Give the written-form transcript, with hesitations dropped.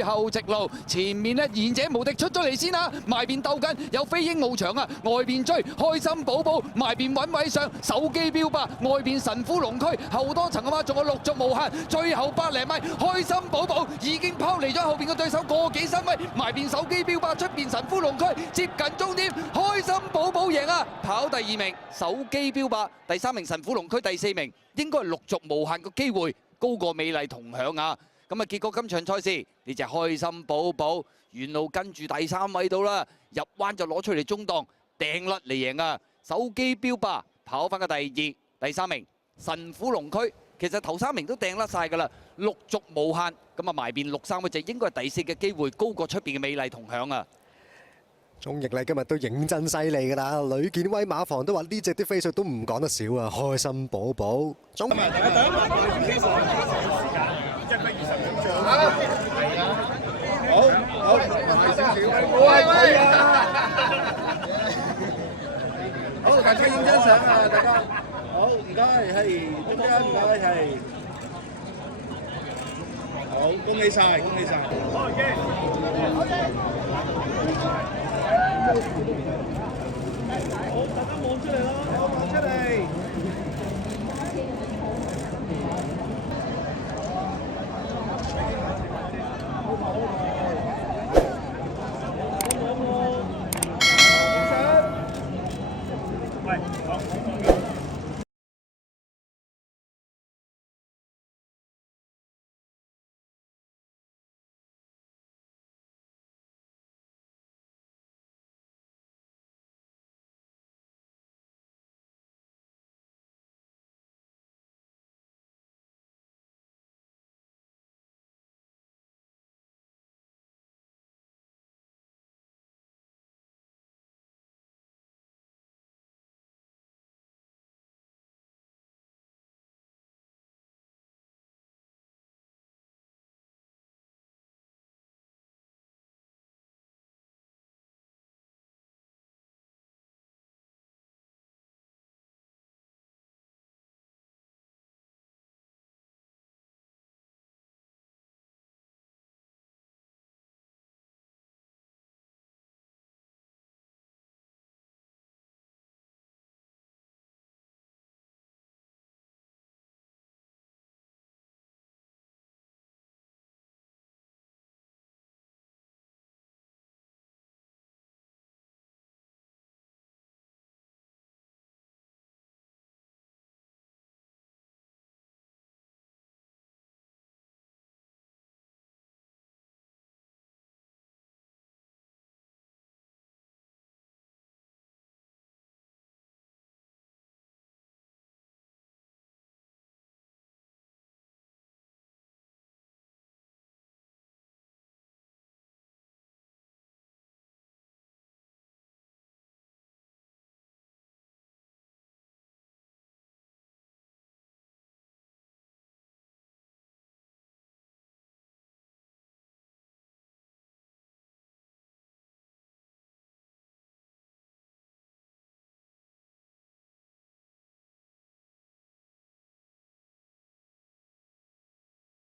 最後直路，前面咧賢者無敵出咗嚟先啦，埋邊鬥緊有飛鷹翱翔啊，外邊追開心寶寶，埋邊揾位上手機標霸，外邊神虎龍區後多層啊嘛，仲有陸續無限，最後百零米開心寶寶已經拋離咗後邊嘅對手個幾身位，埋邊手機標霸，出邊神虎龍區接近終點，開心寶寶贏啊，跑第2名，手機標霸第3名，神虎龍區第4名，應該係陸續無限個機會高過美麗同享啊！咁啊，結果今場賽事呢隻開心寶寶沿路跟住第3位到啦，入彎就攞出嚟中檔掟甩嚟贏啊！手機標霸跑翻個第2、第3名，神虎龍區其實頭3名都掟甩晒㗎啦，陸續無限咁啊，埋邊6、3嗰隻應該係第4嘅機會高過出邊嘅美麗同享啊！鐘奕麗今日都認真犀利㗎啦，呂建威馬房都話呢隻啲飛術都唔講得少啊！開心寶寶，總好，大家影張相啊！大家好，唔該，係中間，唔該，係好，恭喜晒，恭喜晒！好，大家望出嚟咯，望出嚟。